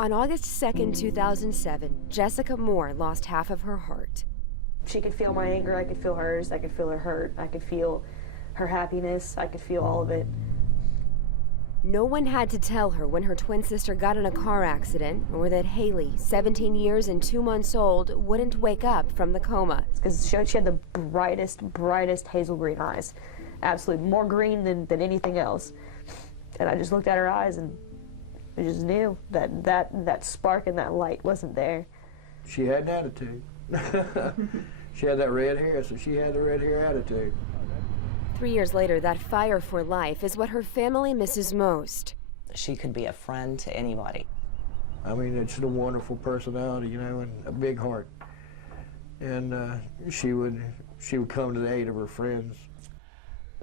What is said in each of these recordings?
On August 2nd, 2007, Jessica Moore lost half of her heart. She could feel my anger, I could feel hers, I could feel her hurt, I could feel her happiness, I could feel all of it. No one had to tell her when her twin sister got in a car accident, or that Haley, 17 years and 2 months old, wouldn't wake up from the coma. Because she had the brightest hazel green eyes. Absolutely, more green than anything else. And I just looked at her eyes and I just knew that spark and that light wasn't there. She had an attitude. She had that red hair, so she had the red hair attitude. 3 years later, that fire for life is what her family misses most. She could be a friend to anybody. I mean, it's a wonderful personality, you know, and a big heart. And she would come to the aid of her friends.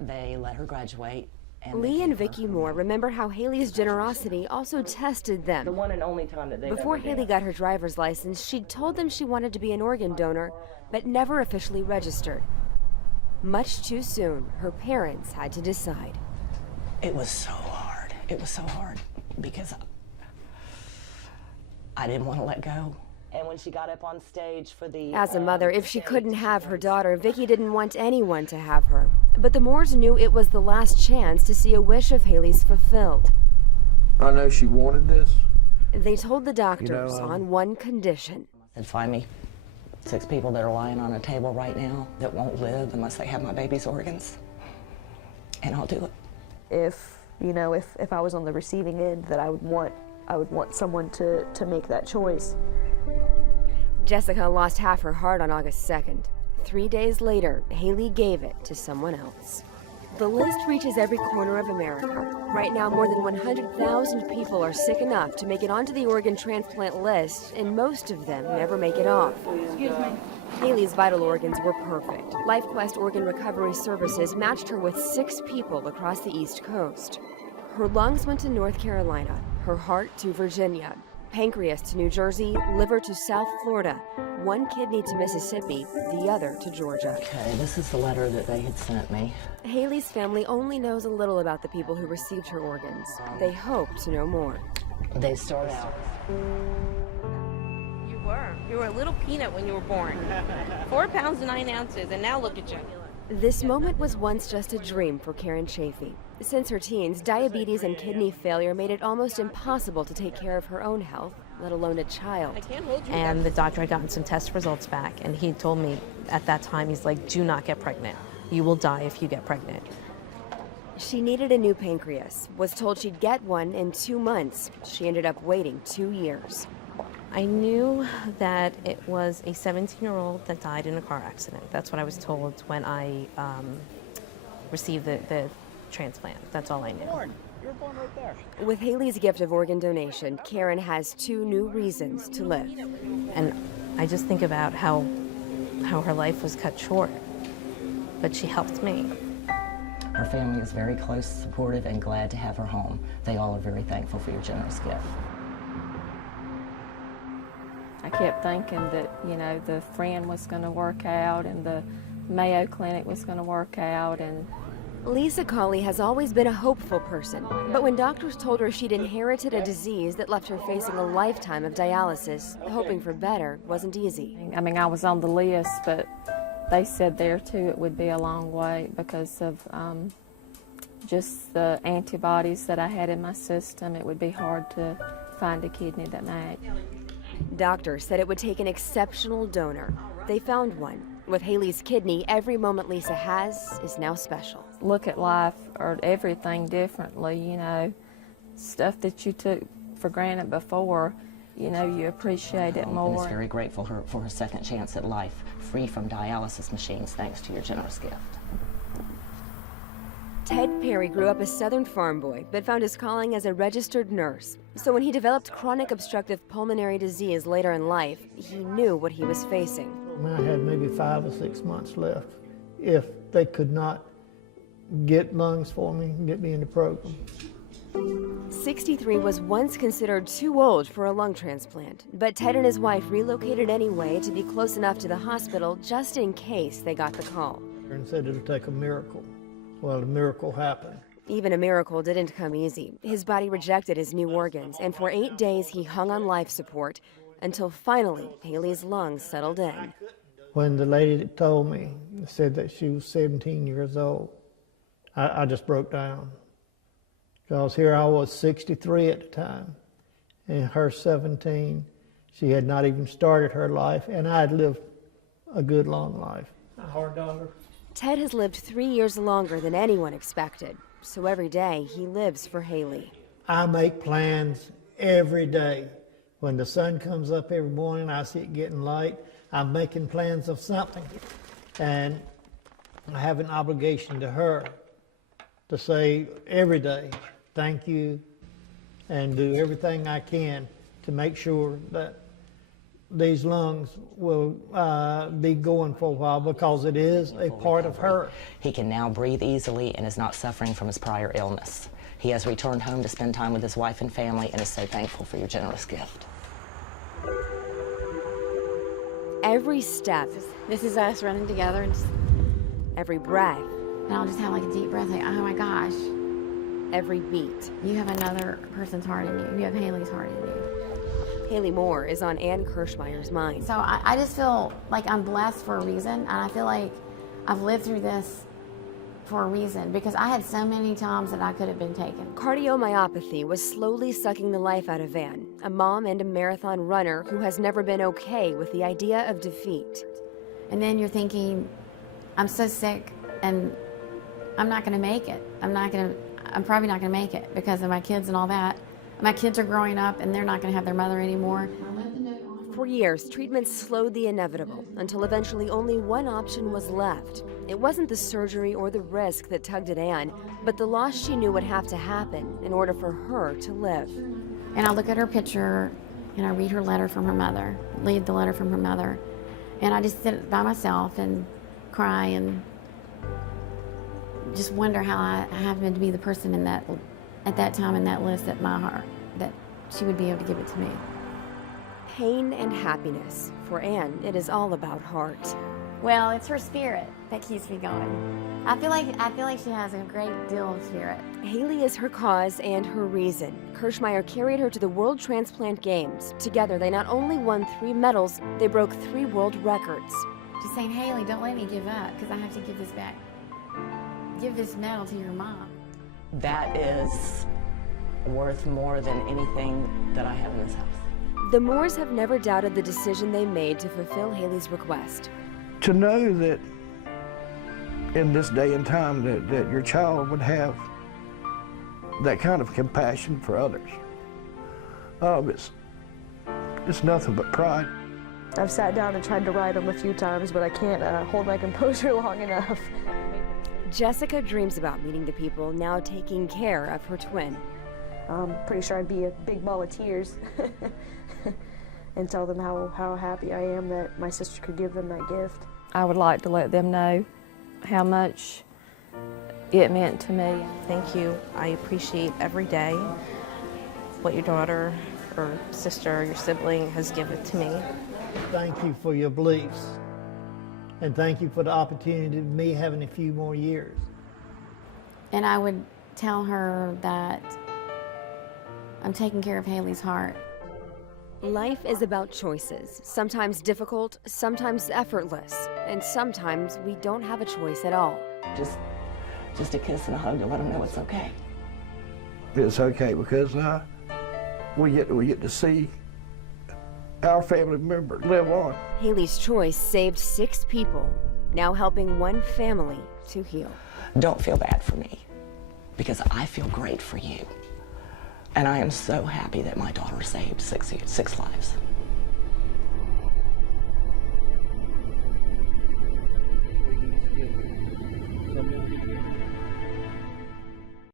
They let her graduate. And Lee and Vicki Moore remember how Haley's generosity also tested them. The one and only time that they Before Haley got her driver's license, she'd told them she wanted to be an organ donor, but never officially registered. Much too soon, her parents had to decide. It was so hard. It was so hard because I didn't want to let go. And when she got up on stage for the... As a mother, if she couldn't have her daughter, Vicki didn't want anyone to have her. But the Moores knew it was the last chance to see a wish of Haley's fulfilled. I know she wanted this. They told the doctors on one condition. Said, find me 6 people that are lying on a table right now that won't live unless they have my baby's organs, and I'll do it. If I was on the receiving end, that I would want someone to make that choice. Jessica lost half her heart on August 2nd. 3 days later, Haley gave it to someone else. The list reaches every corner of America. Right now, more than 100,000 people are sick enough to make it onto the organ transplant list, and most of them never make it off. Excuse me. Haley's vital organs were perfect. LifeQuest Organ Recovery Services matched her with 6 people across the East Coast. Her lungs went to North Carolina, her heart to Virginia, pancreas to New Jersey, liver to South Florida, 1 kidney to Mississippi, the other to Georgia. Okay, this is the letter that they had sent me. Haley's family only knows a little about the people who received her organs. They hope to know more. They start out. You were a little peanut when you were born. 4 pounds and 9 ounces, and now look at you. This moment was once just a dream for Karen Chafee. Since her teens, diabetes and kidney failure made it almost impossible to take care of her own health, let alone a child. And the doctor had gotten some test results back, and he told me at that time, he's like, do not get pregnant. You will die if you get pregnant. She needed a new pancreas, was told she'd get one in 2 months. She ended up waiting 2 years. I knew that it was a 17-year-old that died in a car accident. That's what I was told when I received the transplant. That's all I knew. You're born right there. With Haley's gift of organ donation, Karen has 2 new reasons to live. And I just think about how her life was cut short, but she helped me. Her family is very close, supportive, and glad to have her home. They all are very thankful for your generous gift. I kept thinking that, the friend was going to work out and the Mayo Clinic was going to work out. And Lisa Colley has always been a hopeful person, but when doctors told her she'd inherited a disease that left her facing a lifetime of dialysis, hoping for better wasn't easy. I mean, I was on the list, but they said there too it would be a long wait because of just the antibodies that I had in my system. It would be hard to find a kidney that matched. Doctors said it would take an exceptional donor. They found one. With Haley's kidney, every moment Lisa has is now special. Look at life or everything differently, stuff that you took for granted before, you appreciate it more. And is very grateful for her second chance at life, free from dialysis machines, thanks to your generous gift. Ted Perry grew up a Southern farm boy, but found his calling as a registered nurse. So when he developed chronic obstructive pulmonary disease later in life, he knew what he was facing. I had maybe 5 or 6 months left if they could not get lungs for me and get me in the program. 63 was once considered too old for a lung transplant, but Ted and his wife relocated anyway to be close enough to the hospital just in case they got the call. And said it'll take a miracle. Well, the miracle happened. Even a miracle didn't come easy. His body rejected his new organs, and for 8 days he hung on life support until finally Haley's lungs settled in. When the lady that told me said that she was 17 years old, I just broke down. Because here I was 63 at the time, and her 17. She had not even started her life, and I had lived a good long life. A hard daughter. Ted has lived 3 years longer than anyone expected, so every day he lives for Haley. I make plans every day. When the sun comes up every morning, I see it getting light, I'm making plans of something. And I have an obligation to her to say every day, thank you, and do everything I can to make sure that these lungs will be going for a while, because it is a part of her. He can now breathe easily and is not suffering from his prior illness. He has returned home to spend time with his wife and family and is so thankful for your generous gift. Every step, This is us running together, and every breath, I'll just have like a deep breath, like, oh my gosh, every beat. you have another person's heart in you. You have Haley's heart in you. Haley Moore is on Ann Kirschmeier's mind. So I just feel like I'm blessed for a reason, and I feel like I've lived through this for a reason, because I had so many times that I could have been taken. Cardiomyopathy was slowly sucking the life out of Ann, a mom and a marathon runner who has never been okay with the idea of defeat. And then you're thinking, I'm so sick, and I'm not going to make it. I'm probably not going to make it because of my kids and all that. My kids are growing up, and they're not going to have their mother anymore. For years, treatments slowed the inevitable until eventually only one option was left. It wasn't the surgery or the risk that tugged at Ann, but the loss she knew would have to happen in order for her to live. And I look at her picture, and I read her letter from her mother, read the letter from her mother, and I just sit by myself and cry and just wonder how I happened to be the person in that, at that time in that list at my heart, that she would be able to give it to me. Pain and happiness. For Ann, it is all about heart. Well, it's her spirit that keeps me going. I feel like she has a great deal of spirit. Haley is her cause and her reason. Kirschmeier carried her to the World Transplant Games. Together, they not only won 3 medals, they broke 3 world records. She's saying, Haley, don't let me give up, because I have to give this back. Give this medal to your mom. That is worth more than anything that I have in this house. The Moores have never doubted the decision they made to fulfill Haley's request. To know that in this day and time that your child would have that kind of compassion for others, it's nothing but pride. I've sat down and tried to write them a few times, but I can't hold my composure long enough. Jessica dreams about meeting the people now taking care of her twin. I'm pretty sure I'd be a big ball of tears and tell them how happy I am that my sister could give them that gift. I would like to let them know how much it meant to me. Thank you. I appreciate every day what your daughter or sister or your sibling has given to me. Thank you for your beliefs, and thank you for the opportunity of me having a few more years. And I would tell her that I'm taking care of Haley's heart. Life is about choices, sometimes difficult, sometimes effortless, and sometimes we don't have a choice at all. Just a kiss and a hug to let them know it's okay. It's okay because we get to see our family member live on. Haley's choice saved 6 people, now helping 1 family to heal. Don't feel bad for me, because I feel great for you. And I am so happy that my daughter saved 6 lives.